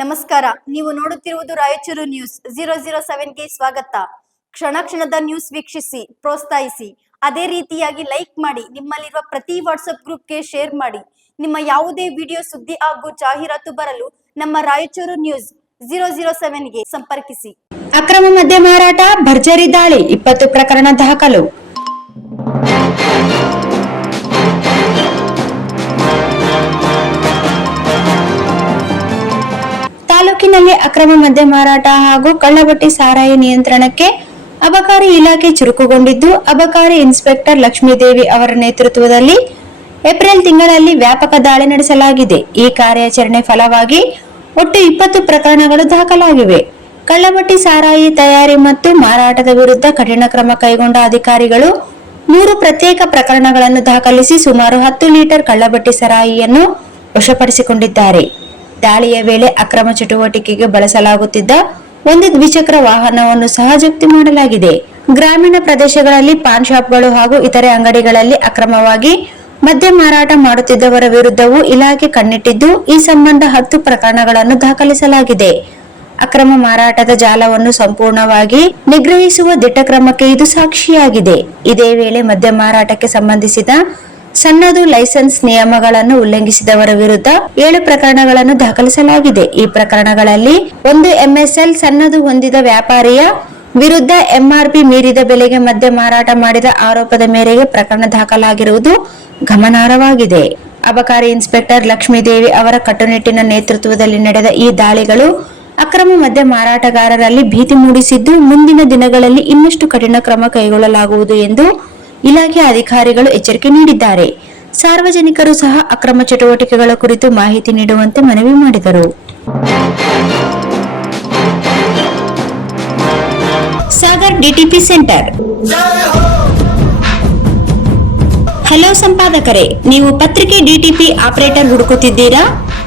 ನಮಸ್ಕಾರ. ನೀವು ನೋಡುತ್ತಿರುವುದು ರಾಯಚೂರು ನ್ಯೂಸ್ 007ಗೆ ಸ್ವಾಗತ. ಕ್ಷಣ ಕ್ಷಣದ ನ್ಯೂಸ್ ವೀಕ್ಷಿಸಿ, ಪ್ರೋತ್ಸಾಹಿಸಿ. ಅದೇ ರೀತಿಯಾಗಿ ಲೈಕ್ ಮಾಡಿ, ನಿಮ್ಮಲ್ಲಿರುವ ಪ್ರತಿ ವಾಟ್ಸ್ಆಪ್ ಗ್ರೂಪ್ಗೆ ಶೇರ್ ಮಾಡಿ. ನಿಮ್ಮ ಯಾವುದೇ ವಿಡಿಯೋ, ಸುದ್ದಿ ಹಾಗೂ ಜಾಹೀರಾತು ಬರಲು ನಮ್ಮ ರಾಯಚೂರು ನ್ಯೂಸ್ 007ಗೆ ಸಂಪರ್ಕಿಸಿ. ಅಕ್ರಮ ಮದ್ಯ ಮಾರಾಟ, ಭರ್ಜರಿ ದಾಳಿ, 20 ಪ್ರಕರಣ ದಾಖಲು. ತಾಲೂಕಿನಲ್ಲಿ ಅಕ್ರಮ ಮದ್ಯ ಮಾರಾಟ ಹಾಗೂ ಕಳ್ಳಬಟ್ಟಿ ಸಾರಾಯಿ ನಿಯಂತ್ರಣಕ್ಕೆ ಅಬಕಾರಿ ಇಲಾಖೆ ಚುರುಕುಗೊಂಡಿದ್ದು, ಅಬಕಾರಿ ಇನ್ಸ್ಪೆಕ್ಟರ್ ಲಕ್ಷ್ಮೀದೇವಿ ಅವರ ನೇತೃತ್ವದಲ್ಲಿ ಏಪ್ರಿಲ್ ತಿಂಗಳಲ್ಲಿ ವ್ಯಾಪಕ ದಾಳಿ ನಡೆಸಲಾಗಿದೆ. ಈ ಕಾರ್ಯಾಚರಣೆ ಫಲವಾಗಿ ಒಟ್ಟು 20 ಪ್ರಕರಣಗಳು ದಾಖಲಾಗಿವೆ. ಕಳ್ಳಬಟ್ಟಿ ಸಾರಾಯಿ ತಯಾರಿ ಮತ್ತು ಮಾರಾಟದ ವಿರುದ್ಧ ಕಠಿಣ ಕ್ರಮ ಕೈಗೊಂಡ ಅಧಿಕಾರಿಗಳು 3 ಪ್ರತ್ಯೇಕ ಪ್ರಕರಣಗಳನ್ನು ದಾಖಲಿಸಿ ಸುಮಾರು 10 ಲೀಟರ್ ಕಳ್ಳಬಟ್ಟಿ ಸಾರಾಯಿಯನ್ನು ವಶಪಡಿಸಿಕೊಂಡಿದ್ದಾರೆ. ದಾಳಿಯ ವೇಳೆ ಅಕ್ರಮ ಚಟುವಟಿಕೆಗೆ ಬಳಸಲಾಗುತ್ತಿದ್ದ ಒಂದು ದ್ವಿಚಕ್ರ ವಾಹನವನ್ನು ಸಹ ಜಪ್ತಿ ಮಾಡಲಾಗಿದೆ. ಗ್ರಾಮೀಣ ಪ್ರದೇಶಗಳಲ್ಲಿ ಪಾನ್ ಶಾಪ್ಗಳು ಹಾಗೂ ಇತರೆ ಅಂಗಡಿಗಳಲ್ಲಿ ಅಕ್ರಮವಾಗಿ ಮದ್ಯ ಮಾರಾಟ ಮಾಡುತ್ತಿದ್ದವರ ವಿರುದ್ಧವೂ ಇಲಾಖೆ ಕಣ್ಣಿಟ್ಟಿದ್ದು, ಈ ಸಂಬಂಧ 10 ಪ್ರಕರಣಗಳನ್ನು ದಾಖಲಿಸಲಾಗಿದೆ. ಅಕ್ರಮ ಮಾರಾಟದ ಜಾಲವನ್ನು ಸಂಪೂರ್ಣವಾಗಿ ನಿಗ್ರಹಿಸುವ ದಿಟ್ಟ ಕ್ರಮಕ್ಕೆ ಇದು ಸಾಕ್ಷಿಯಾಗಿದೆ. ಇದೇ ವೇಳೆ ಮದ್ಯ ಮಾರಾಟಕ್ಕೆ ಸಂಬಂಧಿಸಿದ ಸನ್ನದು ಲೈಸೆನ್ಸ್ ನಿಯಮಗಳನ್ನು ಉಲ್ಲಂಘಿಸಿದವರ ವಿರುದ್ಧ 7 ಪ್ರಕರಣಗಳನ್ನು ದಾಖಲಿಸಲಾಗಿದೆ. ಈ ಪ್ರಕರಣಗಳಲ್ಲಿ ಒಂದು MSL ಸನ್ನದು ಹೊಂದಿದ ವ್ಯಾಪಾರಿಯ ವಿರುದ್ಧ MRP ಮೀರಿದ ಬೆಲೆಗೆ ಮದ್ಯ ಮಾರಾಟ ಮಾಡಿದ ಆರೋಪದ ಮೇರೆಗೆ ಪ್ರಕರಣ ದಾಖಲಾಗಿರುವುದು ಗಮನಾರ್ಹವಾಗಿದೆ. ಅಬಕಾರಿ ಇನ್ಸ್ಪೆಕ್ಟರ್ ಲಕ್ಷ್ಮೀದೇವಿ ಅವರ ಕಟ್ಟುನಿಟ್ಟಿನ ನೇತೃತ್ವದಲ್ಲಿ ನಡೆದ ಈ ದಾಳಿಗಳು ಅಕ್ರಮ ಮದ್ಯ ಮಾರಾಟಗಾರರಲ್ಲಿ ಭೀತಿ ಮೂಡಿಸಿದ್ದು, ಮುಂದಿನ ದಿನಗಳಲ್ಲಿ ಇನ್ನಷ್ಟು ಕಠಿಣ ಕ್ರಮ ಕೈಗೊಳ್ಳಲಾಗುವುದು ಎಂದು ಇಲಾಖೆ ಅಧಿಕಾರಿಗಳು ಎಚ್ಚರಿಕೆ ನೀಡಿದ್ದಾರೆ. ಸಾರ್ವಜನಿಕರು ಸಹ ಅಕ್ರಮ ಚಟುವಟಿಕೆಗಳ ಕುರಿತು ಮಾಹಿತಿ ನೀಡುವಂತೆ ಮನವಿ ಮಾಡಿದರು. Sagar DTP centre. ಹಲೋ ಸಂಪಾದಕರೇ, ನೀವು ಪತ್ರಿಕೆ DTP ಆಪರೇಟರ್ ಹುಡುಕುತ್ತಿದ್ದೀರಾ?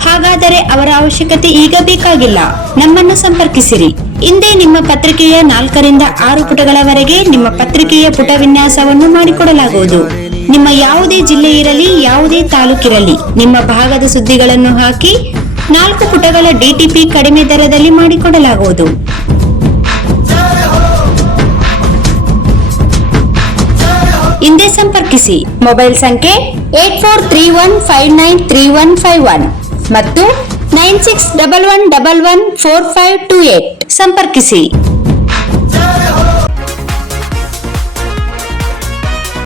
ಹಾಗಾದರೆ ಅವರ ಅವಶ್ಯಕತೆ ಈಗ ಬೇಕಾಗಿಲ್ಲ. ನಮ್ಮನ್ನು ಸಂಪರ್ಕಿಸಿರಿ. ಇಂದೇ ನಿಮ್ಮ ಪತ್ರಿಕೆಯ 4 ರಿಂದ 6 ಪುಟಗಳವರೆಗೆ ನಿಮ್ಮ ಪತ್ರಿಕೆಯ ಪುಟ ವಿನ್ಯಾಸವನ್ನು ಮಾಡಿಕೊಡಲಾಗುವುದು. ನಿಮ್ಮ ಯಾವುದೇ ಜಿಲ್ಲೆ ಇರಲಿ, ಯಾವುದೇ ತಾಲೂಕಿರಲಿ, ನಿಮ್ಮ ಭಾಗದ ಸುದ್ದಿಗಳನ್ನು ಹಾಕಿ 4 ಪುಟಗಳ DTP ಕಡಿಮೆ ದರದಲ್ಲಿ ಮಾಡಿಕೊಡಲಾಗುವುದು. ಇಂದೇ ಸಂಪರ್ಕಿಸಿ. ಮೊಬೈಲ್ ಸಂಖ್ಯೆ 8431593151 ಮತ್ತು 9611114528 ಸಂಪರ್ಕಿಸಿ.